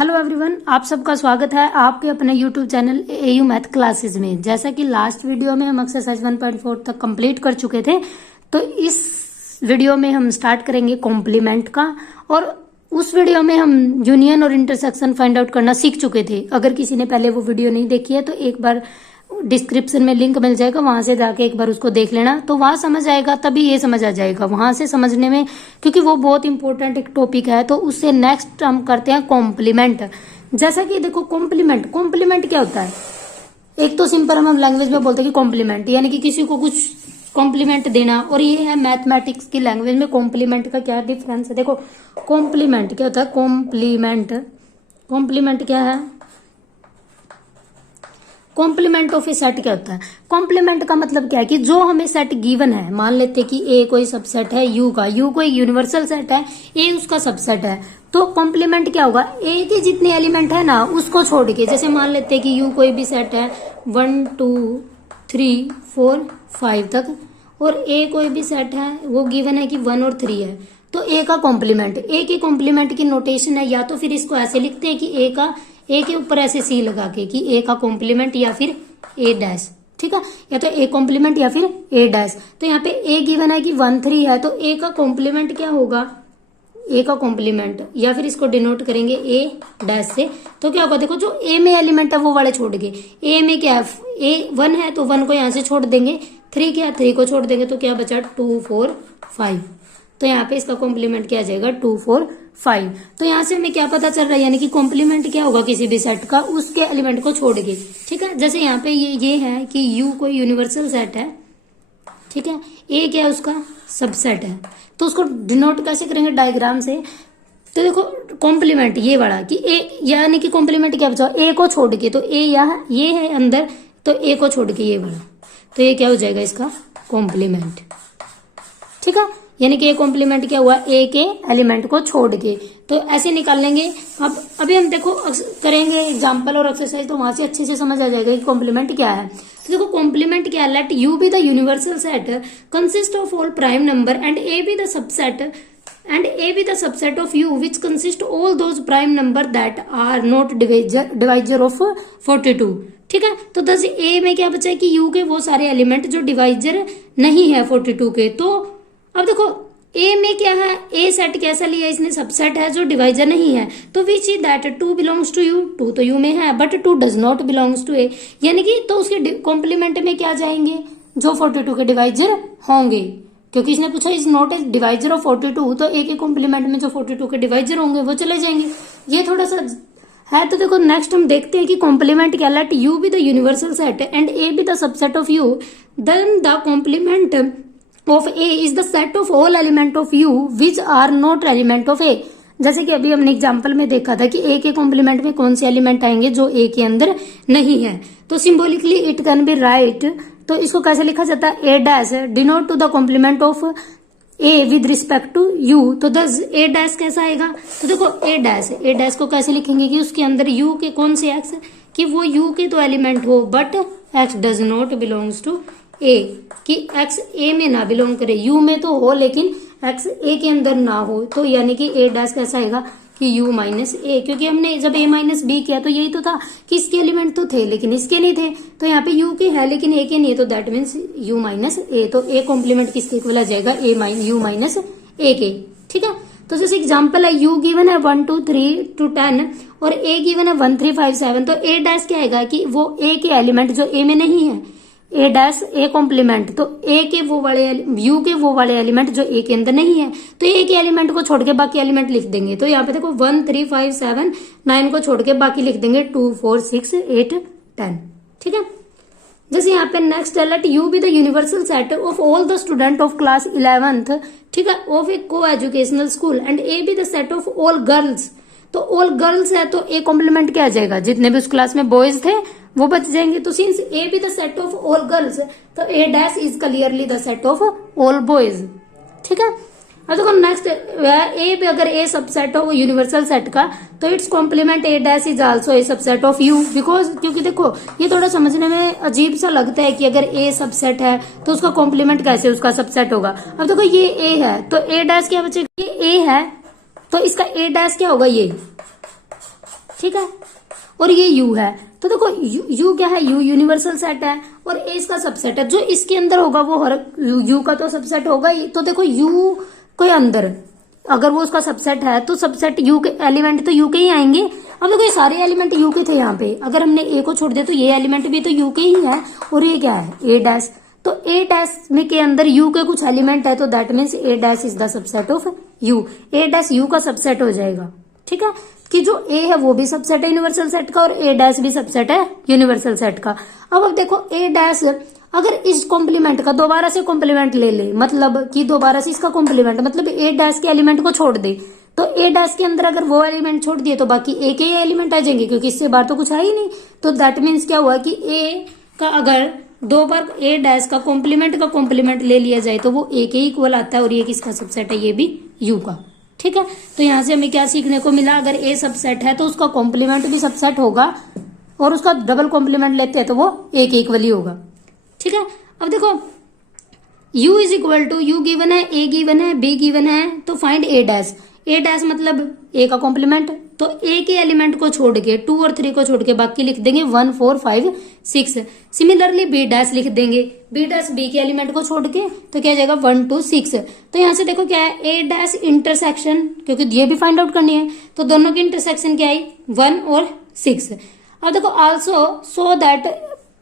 Hello everyone, आप सबका स्वागत है आपके अपने YouTube channel AU math classes में। जैसा कि लास्ट वीडियो में हम एक्सरसाइज 1.4 तक कंप्लीट कर चुके थे, तो इस वीडियो में हम स्टार्ट करेंगे कॉम्प्लीमेंट का। और उस वीडियो में हम यूनियन और इंटरसेक्शन फाइंड आउट करना सीख चुके थे। अगर किसी ने पहले वो वीडियो नहीं देखी है तो एक बार डिस्क्रिप्शन में लिंक मिल जाएगा, वहां से जाके एक बार उसको देख लेना, तो वहां समझ आएगा, तभी ये समझ आ जाएगा वहां से समझने में, क्योंकि वो बहुत इंपॉर्टेंट एक टॉपिक है। तो उससे नेक्स्ट हम करते हैं कॉम्प्लीमेंट। जैसा कि देखो कॉम्प्लीमेंट कॉम्प्लीमेंट क्या होता है। एक तो सिंपल हम लैंग्वेज में बोलते हैं कि कॉम्प्लीमेंट यानी कि किसी को कुछ कॉम्प्लीमेंट देना, और ये है मैथमेटिक्स की लैंग्वेज में कॉम्प्लीमेंट का क्या डिफरेंस है। देखो कॉम्प्लीमेंट क्या होता है, कॉम्प्लीमेंट कॉम्प्लीमेंट क्या है, कॉम्प्लीमेंट ऑफ ए सेट क्या होता है। कॉम्प्लीमेंट का मतलब क्या है कि जो हमें सेट गिवन है, मान लेते कि ए कोई सबसेट है यू का, यू कोई यूनिवर्सल सेट है, ए उसका सबसेट है, तो कॉम्प्लीमेंट क्या होगा, ए के जितने एलिमेंट है ना उसको छोड़ के, जैसे मान लेते कि यू कोई भी सेट है 1 2 3 4 5 तक, और ए कोई भी सेट है वो गिवन है कि 1 और 3 है, तो ए का कॉम्प्लीमेंट, ए के कॉम्प्लीमेंट की नोटेशन है, या तो फिर इसको ऐसे लिखते हैं कि ए का, ए के ऊपर ऐसे सी लगा के कि ए का कॉम्प्लीमेंट या फिर ए डैश, ठीक है, या तो ए कॉम्प्लीमेंट या फिर ए डैश। तो यहाँ पे ए गिवन है कि 1 3 है, तो ए का कॉम्प्लीमेंट क्या होगा, ए का कॉम्प्लीमेंट, या फिर इसको डिनोट करेंगे ए डैश से। तो क्या होगा, देखो जो ए में एलिमेंट है वो वाले छोड़ के, ए में क्या है, ए 1 है तो 1 को यहाँ से छोड़ देंगे, 3 क्या है 3 को छोड़ देंगे, तो क्या बचा 2 4 5। तो यहाँ पे इसका कॉम्प्लीमेंट क्या आ जाएगा 2 4 5। तो यहाँ से हमें क्या पता चल रहा है, यानी कि कॉम्प्लीमेंट क्या होगा किसी भी सेट का, उसके एलिमेंट को छोड़ के, ठीक है। जैसे यहाँ पे ये है कि यू कोई यूनिवर्सल सेट है, ठीक है, ए क्या है उसका सबसेट है, तो उसको डिनोट कैसे करेंगे डायग्राम से। तो देखो कॉम्प्लीमेंट ये वाला कि ए, यानी कि कॉम्प्लीमेंट क्या बचा, ए को छोड़ के, तो ए यहाँ ये है अंदर, तो ए को छोड़ के ये वाला, तो ये क्या हो जाएगा इसका कॉम्प्लीमेंट, ठीक है। यानी कि ए कॉम्प्लीमेंट क्या हुआ, ए के एलिमेंट को छोड़ के, तो ऐसे निकाल लेंगे। अब अभी हम देखो करेंगे एग्जांपल और एक्सरसाइज, तो वहां से अच्छे से समझ आ जाएगा कि कॉम्प्लीमेंट क्या है। तो देखो कॉम्प्लीमेंट क्या है, late U be the universal set consist of all prime number and A B the subset and a be the subset of u which consist all those prime number that are not divisor of 42, ठीक है। तो दस a में क्या बचा है कि u के वो सारे एलिमेंट जो डिवाइजर नहीं है 42 के। तो अब देखो a में क्या है, a सेट कैसा लिया इसने, सबसेट है जो डिवाइजर नहीं है, तो which is that 2 belongs to u, 2 तो u में है but 2 does not belongs to a, यानी कि तो उसके कॉम्प्लीमेंट में क्या जाएंगे, जो 42 के डिवाइजर होंगे, क्योंकि इसने पूछा is not a divisor of 42, तो ए के कॉम्प्लीमेंट में जो 42 के डिवाइजर होंगे वो चले जाएंगे। ये थोड़ा सा है। तो देखो नेक्स्ट हम देखते हैं कि कॉम्प्लीमेंट क्या, let U be the universal set and A B the subset of U, then the complement of A is the set of all element of U which are not element of A. जैसे कि अभी हमने example में देखा था कि ए के complement में कौन से एलिमेंट आएंगे जो ए के अंदर नहीं है। तो symbolically it can be write, तो इसको कैसे लिखा जाता है, A dash denote to the complement of A with respect to U. तो दस ए डैश कैसा आएगा, तो देखो ए डैश को कैसे लिखेंगे कि उसके अंदर यू के कौन से एक्स, कि वो यू के तो एलिमेंट हो but X does not belongs to A, कि एक्स ए में ना बिलोंग करे, यू में तो हो लेकिन एक्स ए के अंदर ना हो। तो यानी कि ए डैश कैसा आएगा कि u माइनस ए, क्योंकि हमने जब a माइनस बी किया तो यही तो था कि इसके एलिमेंट तो थे लेकिन इसके नहीं थे, तो यहाँ पे u के है लेकिन a के नहीं है, तो दैट मीन्स u माइनस ए। तो a कॉम्प्लीमेंट किसके इक्वल आ जाएगा, u माइनस ए के, ठीक है। तो जैसे एग्जाम्पल है u गिवन है 1 2 3 to 10 और a गिवन है 1 3 5 7, तो a डैश क्या आएगा कि वो a के एलिमेंट जो a में नहीं है, ए डैश ए कॉम्प्लीमेंट, तो ए के वो वाले यू के वो वाले एलिमेंट जो ए के अंदर नहीं है, तो ए के एलिमेंट को छोड़ के बाकी एलिमेंट लिख देंगे। तो यहाँ पे देखो 1 3 5 7 9 को छोड़ के बाकी लिख देंगे 2 4 6 8 10, ठीक है। जैसे यहाँ पे नेक्स्ट है, late U be the universal set of all the student of class 11th, ठीक है, ऑफ ए को educational school and A B the set of all girls. तो ऑल गर्ल्स है तो ए कॉम्प्लीमेंट क्या आ जाएगा, जितने भी उस क्लास में बॉयज थे वो बच जाएंगे। तो since A B the set of all girls, तो A dash is clearly the set of all boys, ठीक है। अब देखो नेक्स्ट ए भी अगर ए सबसेट हो यूनिवर्सल सेट का, तो its complement A dash is also a subset of U, because क्योंकि देखो ये थोड़ा समझने में अजीब सा लगता है कि अगर ए सबसेट है तो उसका कॉम्प्लीमेंट कैसे उसका सबसेट होगा। अब देखो ये ए है तो ए डैश क्या बचेगा, ये ए है तो इसका ए डैश क्या होगा, ये ठीक है, और ये यू है। तो देखो यू क्या है, यू यूनिवर्सल सेट है और ए इसका सबसेट है। जो इसके अंदर होगा वो हर यू का तो सबसेट होगा ही। तो देखो यू के अंदर अगर वो उसका सबसेट है तो सबसेट यू के एलिमेंट तो यू के ही आएंगे। अब देखो ये सारे एलिमेंट यू के थे यहाँ पे, अगर हमने ए को छोड़ दिया तो ये एलिमेंट भी तो यू के ही है। और ये क्या है, ए डैश। तो ए डैश में के अंदर यू के कुछ एलिमेंट है तो that means A dash is the subset of you. A dash you का सबसेट हो जाएगा। ठीक है, कि जो ए है वो भी सबसेट है यूनिवर्सल सेट का और ए डैश भी सबसेट है यूनिवर्सल सेट का। अब देखो ए डैश अगर इस कॉम्प्लीमेंट का दोबारा से कॉम्प्लीमेंट ले ले, मतलब कि दोबारा से इसका कॉम्प्लीमेंट मतलब ए डैश के एलिमेंट को छोड़ दे, तो ए डैश के अंदर अगर वो एलिमेंट छोड़ दिए तो बाकी ए के एलिमेंट आ जाएंगे, क्योंकि इससे बाहर तो कुछ है ही नहीं। तो दैट मीन्स क्या हुआ कि ए का अगर दो बार ए डैश का कॉम्प्लीमेंट ले लिया जाए तो वो ए के इक्वल आता है और ये किसका सबसेट है, ये भी यू का। ठीक है, तो यहां से हमें क्या सीखने को मिला, अगर ए सबसेट है तो उसका कॉम्प्लीमेंट भी सबसेट होगा और उसका डबल कॉम्प्लीमेंट लेते हैं तो वो ए के इक्वल ही होगा। ठीक है, अब देखो u is equal to U given है, ए गिवन है, बी गिवन है, तो find A dash. A dash मतलब ए का कॉम्प्लीमेंट, तो ए के एलिमेंट को छोड़ के 2 और 3 को छोड़ के बाकी लिख देंगे 1 4 5 6। सिमिलरली बी डैश लिख देंगे, बी डैश बी के एलिमेंट को छोड़ के तो क्या जाएगा 1 2 6। तो यहां से देखो क्या है, ए डैश इंटरसेक्शन, क्योंकि ये भी फाइंड आउट करनी है तो दोनों की इंटरसेक्शन क्या आई 1 और 6। अब देखो also so that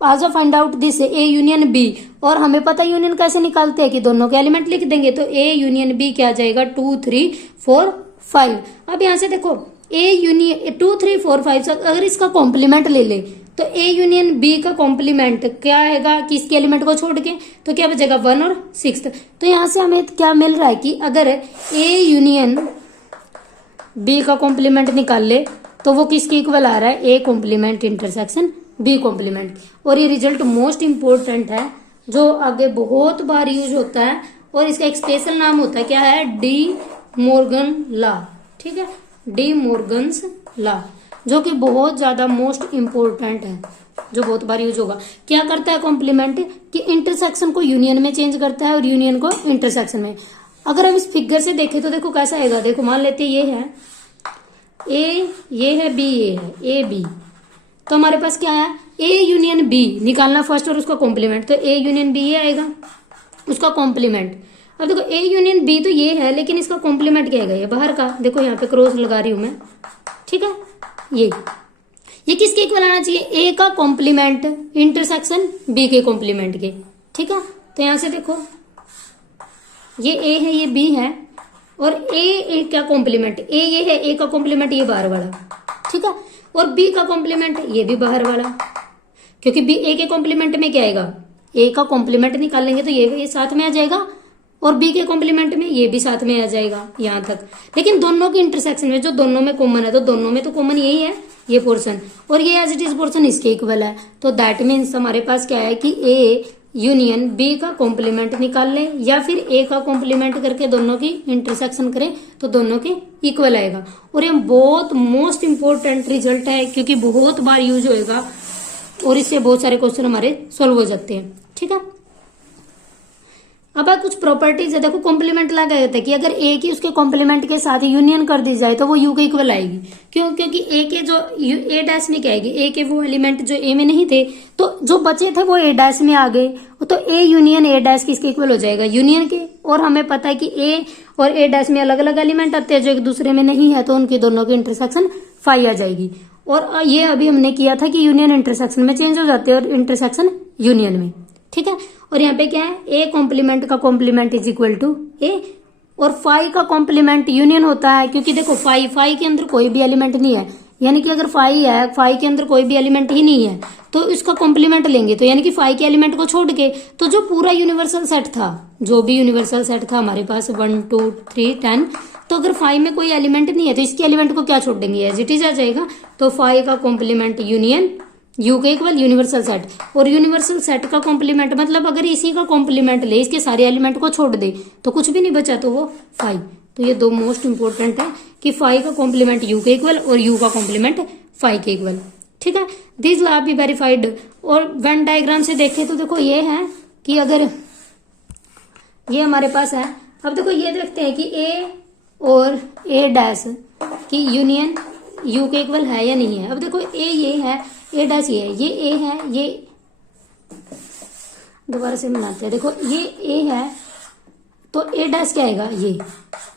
also find out this A union B, और हमें पता यूनियन कैसे निकालते हैं कि दोनों के एलिमेंट लिख देंगे, तो ए यूनियन बी क्या आ जाएगा 2 3 4 5। अब यहां से देखो ए यूनियन 2 3 4 5 अगर इसका कॉम्प्लीमेंट ले ले तो ए यूनियन बी का कॉम्प्लीमेंट क्या आएगा, किसके एलिमेंट को छोड़ के, तो क्या बचेगा 1 और 6। तो यहां से हमें क्या मिल रहा है कि अगर ए यूनियन बी का कॉम्प्लीमेंट निकाल ले तो वो किसके इक्वल आ रहा है, A complement intersection B complement. और ये रिजल्ट मोस्ट इंपोर्टेंट है जो आगे बहुत बार यूज होता है और इसका एक स्पेशल नाम होता है, क्या है, डी मॉर्गन लॉ। ठीक है, डी मॉर्गन्स लॉ, जो कि बहुत ज्यादा मोस्ट इंपोर्टेंट है, जो बहुत बार यूज होगा। क्या करता है कॉम्प्लीमेंट, कि इंटरसेक्शन को यूनियन में चेंज करता है और यूनियन को इंटरसेक्शन में। अगर हम इस फिगर से देखें तो देखो कैसा आएगा, देखो मान लेते ये है ए, ये है बी, ये है ए बी, तो हमारे पास क्या है, ए यूनियन बी निकालना फर्स्ट और उसका कॉम्प्लीमेंट, तो ए यूनियन बी ये आएगा उसका कॉम्प्लीमेंट। अब देखो ए यूनियन बी तो ये है लेकिन इसका कॉम्प्लीमेंट क्या आएगा, ये बाहर का, देखो यहाँ पे क्रॉस लगा रही हूं मैं। ठीक है, ये किसके इक्वल आना चाहिए, ए का कॉम्प्लीमेंट इंटरसेक्शन बी के कॉम्प्लीमेंट के। ठीक है, तो यहां से देखो ये ए है, ये बी है, और ए क्या कॉम्प्लीमेंट, ए ये है, ए का कॉम्प्लीमेंट ये बाहर वाला। ठीक है, और बी का कॉम्प्लीमेंट ये भी बाहर वाला, क्योंकि बी ए के कॉम्प्लीमेंट में क्या आएगा, ए का कॉम्प्लीमेंट निकालेंगे तो ये साथ में आ जाएगा और बी के कॉम्प्लीमेंट में ये भी साथ में आ जाएगा यहां तक। लेकिन दोनों की इंटरसेक्शन में जो दोनों में कॉमन है तो दोनों में तो कॉमन यही है, ये पोर्शन, और ये एज इट इज पोर्शन इसके इक्वल है। तो दैट मीन्स हमारे पास क्या है कि ए यूनियन बी का कॉम्प्लीमेंट निकाल ले या फिर ए का कॉम्प्लीमेंट करके दोनों की इंटरसेक्शन करें तो दोनों के इक्वल आएगा। और ये बहुत मोस्ट इंपोर्टेंट रिजल्ट है क्योंकि बहुत बार यूज होएगा और इससे बहुत सारे क्वेश्चन हमारे सोल्व हो जाते हैं। ठीक है, अब कुछ प्रॉपर्टीज है, देखो कॉम्प्लीमेंट लगा जाता है कि अगर ए की उसके कॉम्प्लीमेंट के साथ यूनियन कर दी जाए तो वो यू के इक्वल आएगी। क्यों, क्योंकि ए के जो ए डैश में क्या आएगी, ए के वो एलिमेंट जो ए में नहीं थे तो जो बचे थे वो ए डैश में आ गए, तो ए यूनियन ए डैश किसके इक्वल हो जाएगा, यूनियन के। और हमें पता है कि ए और ए डैश में अलग अलग एलिमेंट आते हैं जो एक दूसरे में नहीं है, तो उनकी दोनों की इंटरसेक्शन फाई आ जाएगी। और ये अभी हमने किया था कि यूनियन इंटरसेक्शन में चेंज हो जाते हैं और इंटरसेक्शन यूनियन में। ठीक है, और यहाँ पे क्या है, ए कॉम्प्लीमेंट का कॉम्प्लीमेंट इज इक्वल टू ए, और फाई का कॉम्प्लीमेंट यूनियन होता है क्योंकि देखो फाई के अंदर कोई भी एलिमेंट नहीं है, यानी कि अगर फाई है, फाई के अंदर कोई भी एलिमेंट ही नहीं है तो इसका कॉम्प्लीमेंट लेंगे, तो यानी कि फाई के एलिमेंट को छोड़ के तो जो पूरा यूनिवर्सल सेट था, जो भी यूनिवर्सल सेट था हमारे पास 1 2 3 10, तो अगर फाई में कोई एलिमेंट नहीं है तो इसके एलिमेंट को क्या छोड़ देंगे, एज इट इज आ जाएगा। तो फाई का कॉम्प्लीमेंट यूनियन यू के इक्वल यूनिवर्सल सेट, और यूनिवर्सल सेट का कॉम्प्लीमेंट मतलब अगर इसी का कॉम्प्लीमेंट ले, इसके सारे एलिमेंट को छोड़ दे तो कुछ भी नहीं बचा, तो वो फाई। तो ये दो मोस्ट इंपोर्टेंट है कि फाई का कॉम्प्लीमेंट यू के इक्वल और यू का कॉम्प्लीमेंट फाई के इक्वल। ठीक है, दिस लॉ बी वेरीफाइड। और वेन डायग्राम से देखें तो देखो ये है कि अगर ये हमारे पास है, अब देखो ये देखते हैं कि ए और ए डैश की यूनियन यू के इक्वल है या नहीं है। अब देखो ए ये है, ए डैश ये है, ये ए है, ये दोबारा से मिलाते हैं। देखो ये ए है तो ए डैश क्या आएगा, ये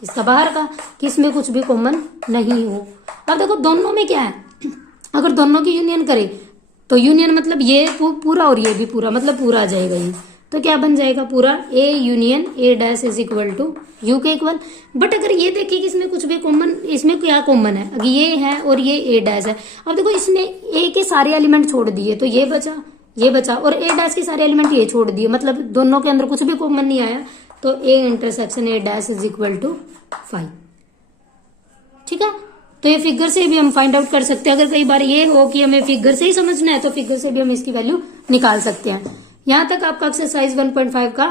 इसका बाहर का, कि इसमें कुछ भी कॉमन नहीं हो। अब देखो दोनों में क्या है, अगर दोनों की यूनियन करें तो यूनियन मतलब ये पूरा और ये भी पूरा, मतलब पूरा आ जाएगा ये। तो क्या बन जाएगा पूरा, A union A dash is equal to U के इक्वल। बट अगर ये देखिए कि इसमें कुछ भी कॉमन, इसमें क्या कॉमन है, अगर ये है और ये ए डैश है। अब देखो इसने ए के सारे एलिमेंट छोड़ दिए तो ये बचा, ये बचा, और ए डैश के सारे एलिमेंट ये छोड़ दिए, मतलब दोनों के अंदर कुछ भी कॉमन नहीं आया। तो A intersection A dash is equal to 5। ठीक है, तो ये फिगर से भी हम फाइंड आउट कर सकते हैं। अगर कई बार ये हो कि हमें फिगर से ही समझना है तो फिगर से भी हम इसकी वैल्यू निकाल सकते हैं। यहां तक आपका एक्सरसाइज 1.5 का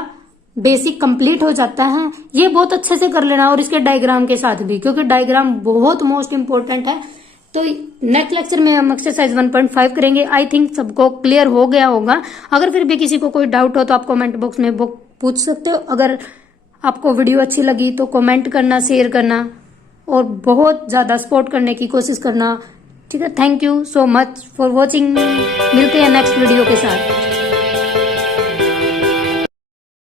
बेसिक कंप्लीट हो जाता है। ये बहुत अच्छे से कर लेना और इसके डायग्राम के साथ भी, क्योंकि डायग्राम बहुत मोस्ट इंपोर्टेंट है। तो नेक्स्ट लेक्चर में हम एक्सरसाइज 1.5 करेंगे। आई थिंक सबको क्लियर हो गया होगा। अगर फिर भी किसी को कोई डाउट हो तो आप कमेंट बॉक्स में पूछ सकते हो। अगर आपको वीडियो अच्छी लगी तो कमेंट करना, शेयर करना और बहुत ज्यादा सपोर्ट करने की कोशिश करना। ठीक है, thank you so much for watching. मिलते हैं नेक्स्ट वीडियो के साथ।